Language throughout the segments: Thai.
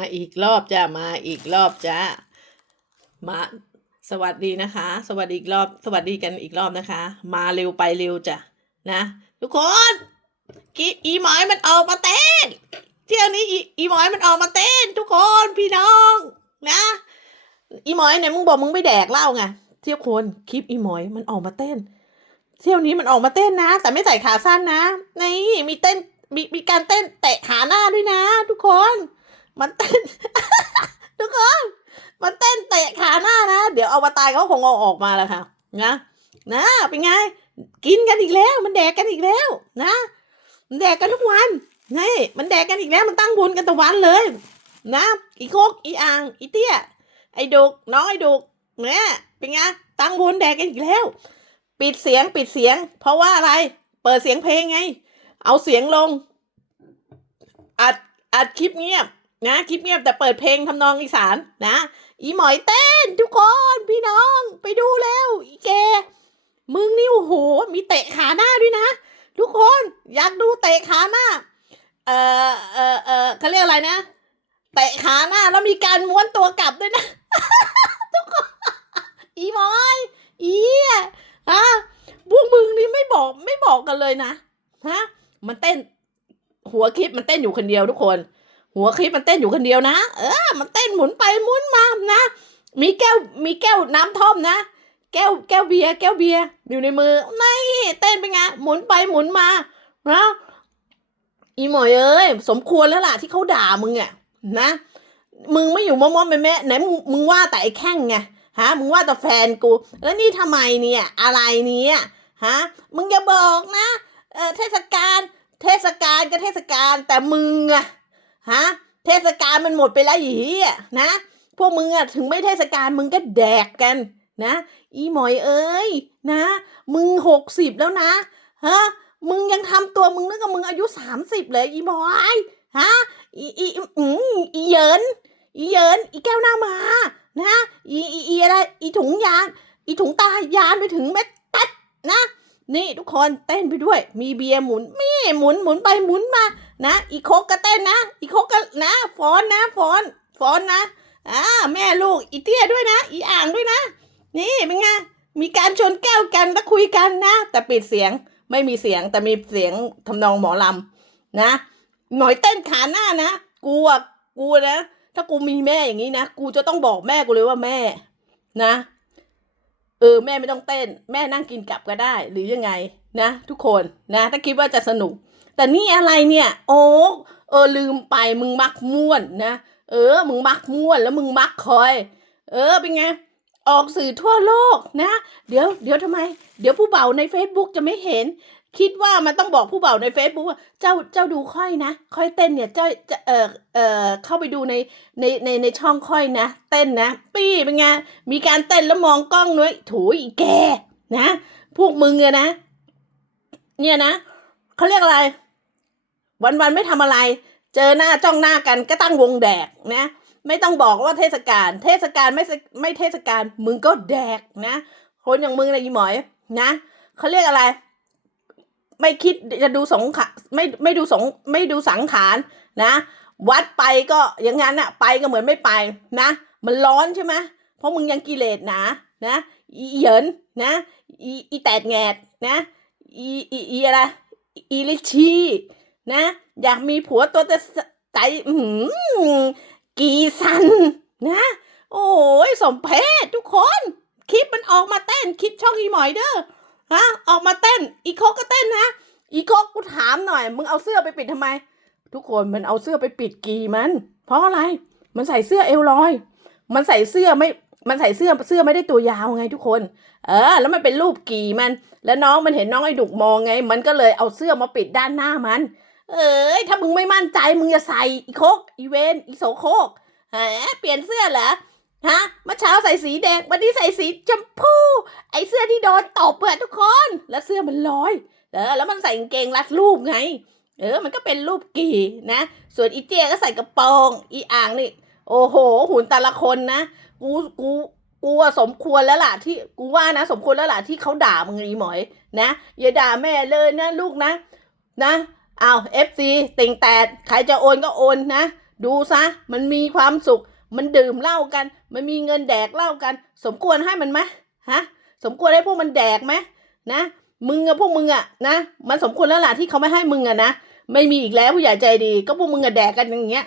มาอีกรอบจ้ะมาอีกรอบจ้ะมาสวัสดีนะคะ สวัสดีอีกรอบสวัสดีกันอีกรอบนะคะ มาเร็วไปเร็วจ้ะนะ ทุกคนกีอีหมอยมันออกมาเต้น เที่ยวนี้อีอีหมอยมันออกมาเต้น ทุกคนพี่น้องนะ อีหมอยเนี่ยมึงบอกมึงไม่แดกเหล้าไงเที่ยวคนคลิปอีหมอยมันออกมาเต้น เที่ยวนี้มันออกมาเต้นนะ แต่ไม่ใส่ขาสั้นนะนี่มีเต้นมีมีการเต้นเตะขาหน้าด้วยนะ ทุกคน มันเต้น ทุกคน มันเต้นเตะขาหน้านะ เดี๋ยวเอาวตารเขาคงเอาออกมาแล้วค่ะ นะ นะ เป็นไง กินกันอีกแล้ว มันแดกกันอีกแล้ว นะ มันแดกกันทุกวัน นี่ มันแดกกันอีกแล้ว มันตั้งบุญกันตะวันเลย นะ อีโคก อีอ่าง อีเตี้ย ไอดุก น้องไอดุก เนี่ยเป็นไง ตั้งบุญแดกกันอีกแล้ว ปิดเสียง ปิดเสียง เพราะว่าอะไร เปิดเสียงเพลงไง เอาเสียงลง อัด อัดคลิปเงียบ นะคลิปเงียบแต่เปิดเพลงทำนองอีสานนะ อีหมอยเต้นทุกคนพี่น้องไปดูแล้วอีแกมึงนี่โอ้โหมีเตะขาหน้าด้วยนะ ทุกคนอยากดูเตะขาหน้า เออเออเออเขาเรียกอะไรนะเตะขาหน้าแล้วมีการม้วนตัวกลับด้วยนะ ทุกคนอีหมอยอีอะฮะพวกมึงนี่ไม่บอกไม่บอกกันเลยนะฮะมันเต้นหัวคลิปมันเต้นอยู่คนเดียวทุกคน หัวคลิปมันเต้นอยู่คนเดียวนะ เออ มันเต้นหมุนไปหมุนมานะ มีแก้ว มีแก้วน้ำท่อมนะ แก้ว แก้วเบียร์ แก้วเบียร์ อยู่ในมือนี่เต้นเป็นไง หมุนไปหมุนมา นะ อีหมอยเอ้ย สมควรแล้วล่ะที่เขาด่ามึงอะนะ มึงไม่อยู่มอมอมแม่แม่ไหนมึงมึงว่าแต่ไอ้แข้งไง ฮะ มึงว่าแต่แฟนกู แล้วนี่ทำไมเนี่ย อะไรเนี่ย ฮะ มึงอย่าบอกนะ เออเทศกาล เทศกาลก็เทศกาล แต่มึงอะ ฮะ เทศกาลมันหมดไปแล้วอีเหี้ยนะ พวกมึงอะถึงไม่เทศกาลมึงก็แดกกันนะ อีหมอยเอ้ยนะ มึงหกสิบแล้วนะฮะมึงยังทำตัวมึงนึกว่ามึงอายุสามสิบเลยอีหมอยฮะอีอีอืมอีเยินอีเยินอีแก้วหน้ามานะอีอีอีอะไรอีถุงยาน อีถุงตายานไปถึงเม็ดตัดนะ นี่ทุกคนเต้นไปด้วย มีเบียร์หมุนมีหมุนหมุนไปหมุนมานะอีโคกก็เต้นนะอีโคกก็นะฟ้อนนะฟ้อนฟ้อนนะอ่าแม่ลูกอีเตี้ยด้วยนะ อีอ่างด้วยนะ นี่เป็นไงมีการชนแก้วกันแล้วคุยกันนะ แต่ปิดเสียงไม่มีเสียงแต่มีเสียงทำนองหมอลำนะ หน่อยเต้นขาหน้านะกูอะกูนะถ้ากูมีแม่อย่างนี้นะ กูจะต้องบอกแม่กูเลยว่าแม่นะ ออแม่ไม่ต้องเต้น แม่นั่งกินกลับก็ได้ หรือยังไงนะทุกคนนะ ถ้าคิดว่าจะสนุก แต่นี่อะไรเนี่ย โอ้เออลืมไปมึงมักม่วนนะ เออ มึงมักม่วนแล้วมึงมักคอย เออเป็นไงออกสื่อทั่วโลกนะ เดี๋ยวเดี๋ยวทำไม เดี๋ยวผู้เบาใน Facebook จะไม่เห็น คิดว่ามันต้องบอกผู้เบาใน Facebook ว่าเจ้าเจ้าดูค่อยนะ ค่อยเต้นเนี่ยเจ้าจะเออเออเข้าไปดูในในในในช่องค่อยนะ เต้นนะ ปี้เป็นไงมีการเต้นแล้วมองกล้องด้วยถูอีแกนะพวกมึงอะนะ เนี่ยนะเขาเรียกอะไร วันๆไม่ทำอะไร เจอหน้าจ้องหน้ากันก็ตั้งวงแดกนะไม่ต้องบอกว่าเทศกาลเทศกาลไม่ไม่เทศกาลมึงก็แดกนะคนอย่างมึงนะอีหมอยนะเขาเรียกอะไร ไม่คิดจะดูสงขะไม่ไม่ดูสงไม่ดูสังขารนะ วัดไปก็อย่างนั้นอะไปก็เหมือนไม่ไปนะ มันร้อนใช่ไหมเพราะมึงยังกิเลสหนานะอีเหยินนะอีอีแตดแงดนะอีอีอีอะไรอีลิชีนะ อยากมีผัวตัวจะใจอือหือกีสันนะ โอ้ยสมเพศทุกคน คลิปมันออกมาเต้นคลิปช่องอีหมอยเด้อ ฮะออกมาเต้น อีโคก็เต้นนะ อีโคกกูถามหน่อย มึงเอาเสื้อไปปิดทำไม ทุกคนมันเอาเสื้อไปปิดกีมัน เพราะอะไร มันใส่เสื้อเอวลอย มันใส่เสื้อไม่ มันใส่เสื้อเสื้อไม่ได้ตัวยาวไงทุกคน เออ แล้วมันเป็นรูปกีมัน แล้วน้องมันเห็นน้องไอ้ดุกมองไง มันก็เลยเอาเสื้อมาปิดด้านหน้ามัน เอ้ยถ้ามึงไม่มั่นใจมึงจะใส่อีโคกอีเวนอีโสโคกฮะเปลี่ยนเสื้อเหรอ ฮะเมื่อเช้าใส่สีแดง วันนี้ใส่สีชมพูไอเสื้อที่โดนตบอะทุกคน แล้วเสื้อมันลอย เออ แล้วมันใส่กางเกงรัดรูปไง เออ มันก็เป็นรูปกี่นะ ส่วนอีเจียก็ใส่กระโปรงอีอ่างนี่ โอ้โห หุ่นแต่ละคนนะ กู กู กูอะสมควรแล้วล่ะที่ กูว่านะ สมควรแล้วล่ะที่เขาด่ามึงอีหมอย นะ อย่าด่าแม่เลยนะลูกนะ นะเอาเอฟซีติงแตด ใครจะโอนก็โอนนะ ดูซะ มันมีความสุข มันดื่มเหล้ากัน มันมีเงินแดกเหล้ากัน สมควรให้มันไหมฮะ สมควรให้พวกมันแดกไหมนะ มึงอะพวกมึงอะนะ มันสมควรแล้วล่ะที่เขาไม่ให้มึงอะนะ ไม่มีอีกแล้วผู้ใหญ่ใจดี ก็พวกมึงอะแดกกันอย่างเงี้ย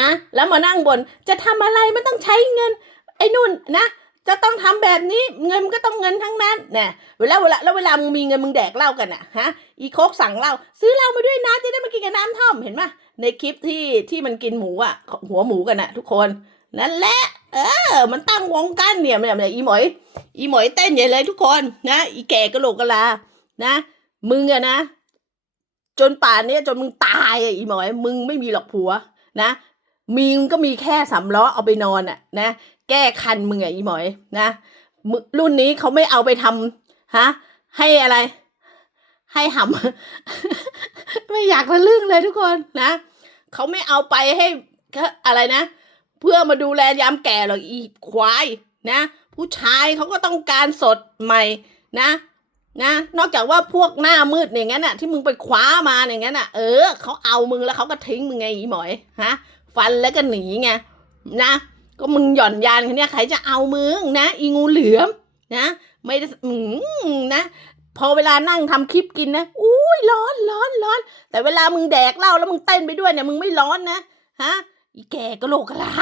นะ แล้วมานั่งบน จะทำอะไรมันต้องใช้เงิน ไอ้นุ่นนะ จะต้องทำแบบนี้เงินมันก็ต้องเงินทั้งนั้นนะเวลาเวลาแล้วเวลามึงมีเงินมึงแดกเหล้ากันอะฮะอีโคกสั่งเหล้าซื้อเหล้ามาด้วยนะจะได้มากินกับน้ำท่อมเห็นไหมในคลิปที่ที่มันกินหมูอะหัวหมูกันอะทุกคนนั่นแหละเออ มันตั้งวงกันเนี่ยเนี่ยเนี่ยอีหมอยอีหมอยเต้นใหญ่เลยทุกคนนะอีแก่กะโหลกกะลานะมึงอะนะ จนป่านนี้จนมึงตายอะอีหมอย มึงไม่มีหรอกผัวนะมีมึงก็มีแค่สำล้อเอาไปนอนอะนะ แก้คันมึงอะอีหมอยนะมึงรุ่นนี้เขาไม่เอาไปทำฮะ ให้อะไร ให้หำไม่อยากทะลึ่งเลยทุกคนนะเขาไม่เอาไปให้ก็อะไรนะ เพื่อมาดูแลยามแก่หรอกอีควายนะ ผู้ชายเขาก็ต้องการสดใหม่นะนะนอกจากว่าพวกหน้ามืดอย่างนั้นน่ะ ที่มึงไปคว้ามาอย่างนั้นน่ะ เออเขาเอามึงแล้วเขาก็ทิ้งมึงไงอีหมอยฮะฟันแล้วก็หนีไงนะ ก็มึงหย่อนยานคนเนี้ยใครจะเอามึงนะ อีงูเหลือมนะไม่ได้อืมนะพอเวลานั่งทำคลิปกินนะอุ้ยร้อนร้อนร้อน แต่เวลามึงแดกเหล้าแล้วมึงเต้นไปด้วยเนี่ยมึงไม่ร้อนนะฮะอีแก่กะโลกกะลา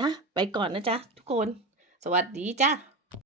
นะ ไปก่อนนะจ๊ะทุกคน สวัสดีจ้า